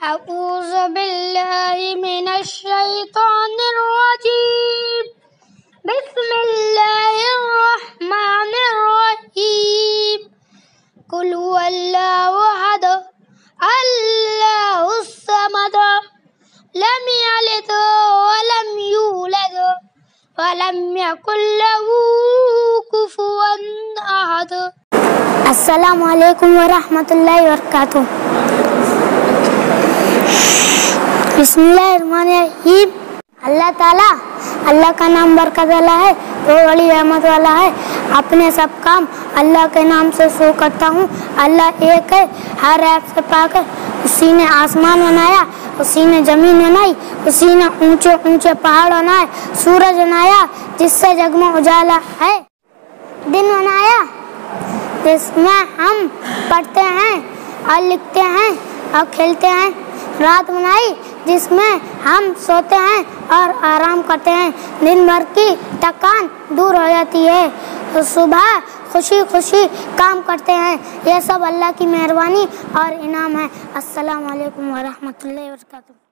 अऊज़ु बिल्लाहि मिनश शैतानिर रजीम। बिस्मिल्लाहिर रहमानिर रहीम। कुल हुवल्लाहु अहद, अल्लाहुस समद, लम यलिद वलम यूलद वलम यकुल लहू कुफुवन अहद। अस्सलामु अलैकुम व रहमतुल्लाहि व बरकातुहू। बिस्मिल्लाहिर्रहमानिर्रहीम। अल्लाह ताला, अल्लाह का नाम बरकत वाला है, वो बड़ी रहमत वाला है। अपने सब काम अल्लाह के नाम से शुरू करता हूँ। अल्लाह एक है, हर ऐप से पाक है। उसी ने आसमान बनाया, उसी ने जमीन बनाई, उसी ने ऊंचे ऊंचे पहाड़ बनाए, सूरज बनाया जिससे जग में उजाला है, दिन बनाया जिसमें हम पढ़ते हैं और लिखते हैं और खेलते हैं, रात बनाई जिसमें हम सोते हैं और आराम करते हैं, दिन भर की थकान दूर हो जाती है, तो सुबह खुशी खुशी काम करते हैं। यह सब अल्लाह की मेहरबानी और इनाम है। अस्सलामु अलैकुम व रहमतुल्लाहि व बरकातुहू।